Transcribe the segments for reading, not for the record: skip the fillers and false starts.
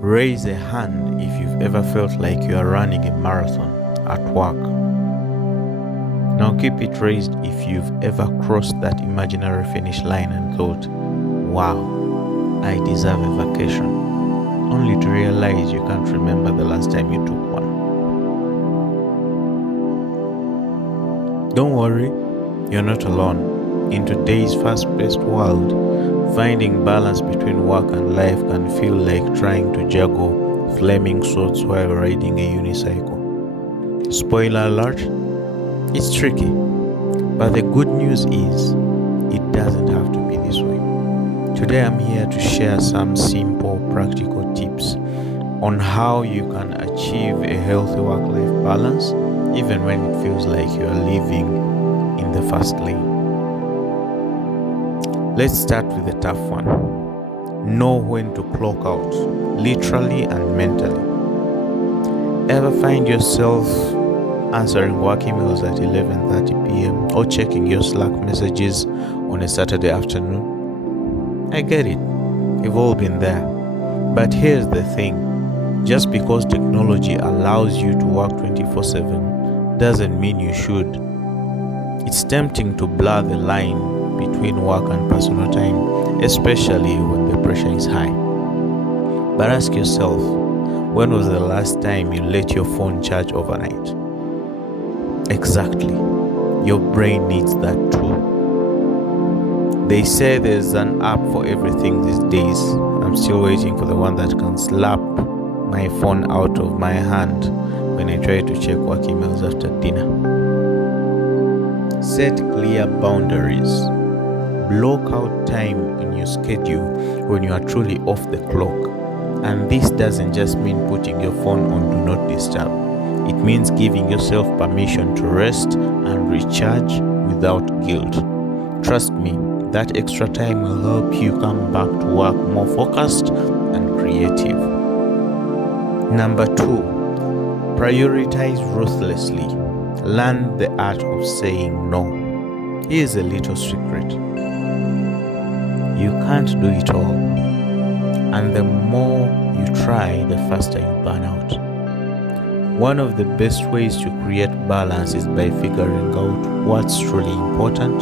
Raise a hand if you've ever felt like you are running a marathon at work. Now keep it raised if you've ever crossed that imaginary finish line and thought, wow, I deserve a vacation, only to realize you can't remember the last time you took one. Don't worry, you're not alone. In today's fast-paced world, finding balance between work and life can feel like trying to juggle flaming swords while riding a unicycle. Spoiler alert, it's tricky. But the good news is, it doesn't have to be this way. Today I'm here to share some simple, practical tips on how you can achieve a healthy work-life balance, even when it feels like you are living in the fast lane. Let's start with the tough one. Know when to clock out, literally and mentally. Ever find yourself answering work emails at 11:30 p.m. or checking your Slack messages on a Saturday afternoon? I get it. We've all been there. But here's the thing. Just because technology allows you to work 24/7 doesn't mean you should. It's tempting to blur the line between work and personal time, especially when the pressure is high. But ask yourself, when was the last time you let your phone charge overnight? Exactly. Your brain needs that too. They say there's an app for everything these days. I'm still waiting for the one that can slap my phone out of my hand when I try to check work emails after dinner. Set clear boundaries. Block out time in your schedule when you are truly off the clock. And this doesn't just mean putting your phone on Do Not Disturb. It means giving yourself permission to rest and recharge without guilt. Trust me, that extra time will help you come back to work more focused and creative. Number 2, prioritize ruthlessly. Learn the art of saying no. Here's a little secret. You can't do it all. And the more you try, the faster you burn out. One of the best ways to create balance is by figuring out what's truly important,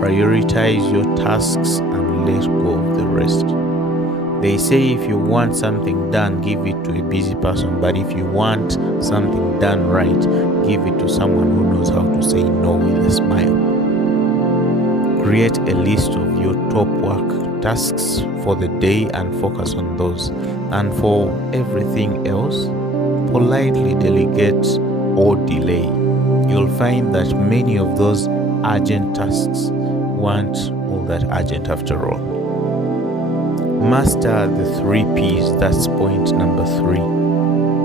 prioritize your tasks, and let go of the rest. They say if you want something done, give it to a busy person, but if you want something done right, give it to someone who knows how to say no with a smile. Create a list of your top work tasks for the day and focus on those. And for everything else, politely delegate or delay. You'll find that many of those urgent tasks weren't all that urgent after all. Master the 3 P's. That's point number 3.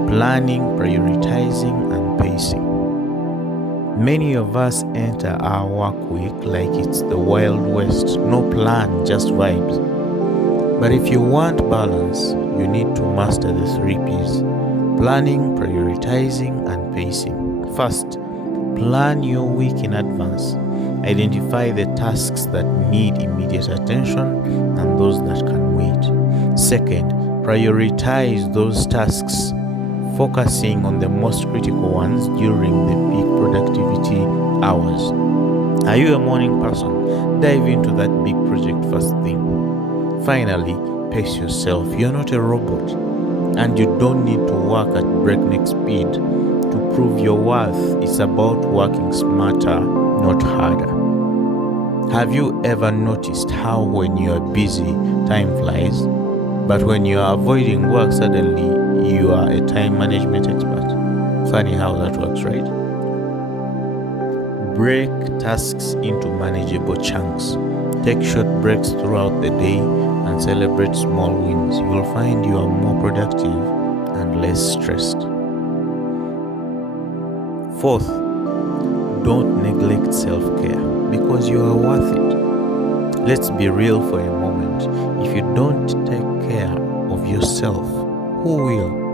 Planning, prioritizing, and pacing. Many of us enter our work week like it's the Wild West. No plan, just vibes. But if you want balance, you need to master the 3 P's. Planning, prioritizing, and pacing. First, plan your week in advance. Identify the tasks that need immediate attention and those that can wait. Second, prioritize those tasks, focusing on the most critical ones during the peak productivity hours. Are you a morning person? Dive into that big project first thing. Finally, pace yourself. You're not a robot, and you don't need to work at breakneck speed to prove your worth. It's about working smarter, not harder. Have you ever noticed how when you are busy, time flies, but when you are avoiding work, suddenly you are a time management expert? Funny how that works, right? Break tasks into manageable chunks. Take short breaks throughout the day and celebrate small wins. You will find you are more productive and less stressed. Fourth, don't neglect self-care because you are worth it. Let's be real for a moment. If you don't take care of yourself, who will?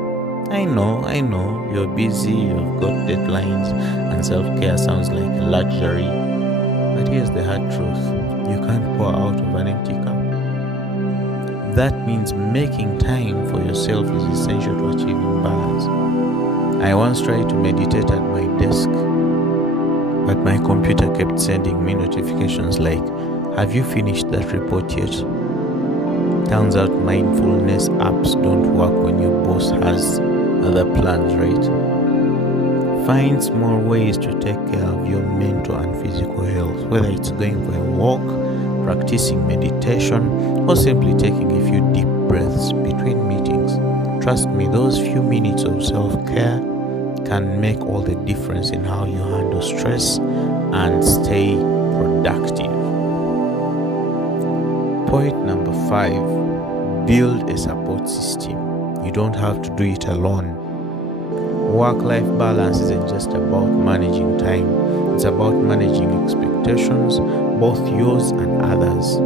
I know, you're busy, you've got deadlines, and self-care sounds like a luxury. But here's the hard truth. You can't pour out of an empty cup. That means making time for yourself is essential to achieving balance. I once tried to meditate at my desk, but my computer kept sending me notifications like, "Have you finished that report yet?" Turns out mindfulness apps don't work when your boss has other plans, right? Find small ways to take care of your mental and physical health, whether it's going for a walk, practicing meditation, or simply taking a few deep breaths between meetings. Trust me, those few minutes of self-care can make all the difference in how you handle stress and stay productive. Point number 5, build a support system. You don't have to do it alone. Work-life balance isn't just about managing time, it's about managing expectations, both yours and others.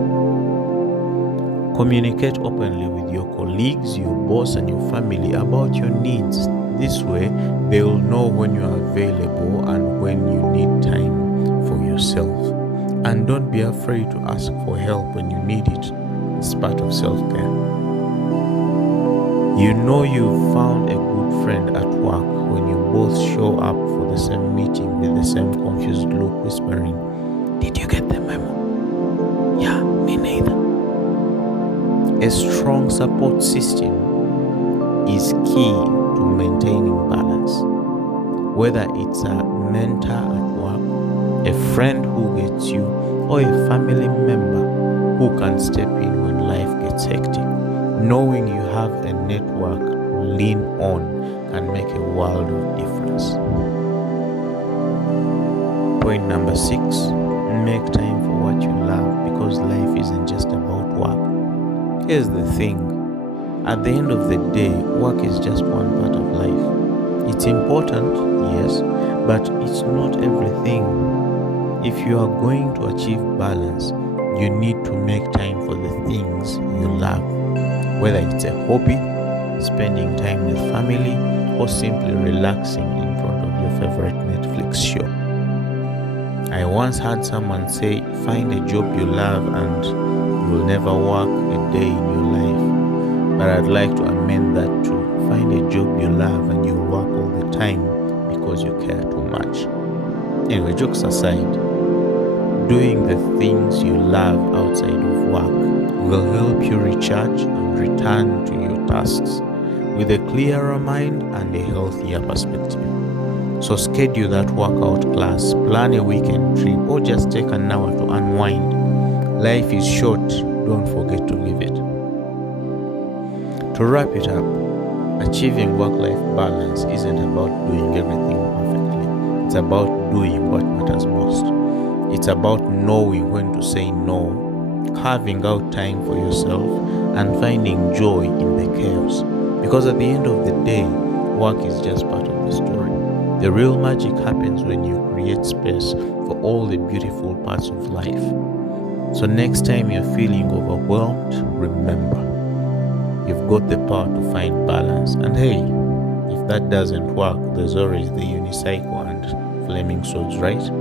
Communicate openly with your colleagues, your boss, and your family about your needs. This way, they will know when you are available and when you need time for yourself. And don't be afraid to ask for help when you need it. It's part of self-care. You know you've found a good friend at work when you both show up for the same meeting with the same confused look, whispering, "Did you get the memo?" "Yeah, me neither." A strong support system is key to maintaining balance. Whether it's a mentor at work, a friend who gets you, or a family member who can step in when life gets hectic, knowing you have a network to lean on can make a world of difference. Point number 6, make time for what you love, because life isn't just about work. Here's the thing, at the end of the day, work is just one part of life. It's important, yes, but it's not everything. If you are going to achieve balance, you need to make time for the things you love, whether it's a hobby, spending time with family, or simply relaxing in front of your favorite Netflix show. I once had someone say, "Find a job you love and you'll never work a day in your life." But I'd like to amend that to find a job you love and you'll work all the time because you care too much. Anyway, jokes aside, doing the things you love outside of work will help you recharge and return to your tasks with a clearer mind and a healthier perspective. So schedule that workout class, plan a weekend trip, or just take an hour to unwind. Life is short, don't forget to live it. To wrap it up, achieving work-life balance isn't about doing everything perfectly. It's about doing what matters most. It's about knowing when to say no, carving out time for yourself, and finding joy in the chaos. Because at the end of the day, work is just part of the story. The real magic happens when you create space for all the beautiful parts of life. So next time you're feeling overwhelmed, remember, you've got the power to find balance. And hey, if that doesn't work, there's always the unicycle and flaming swords, right?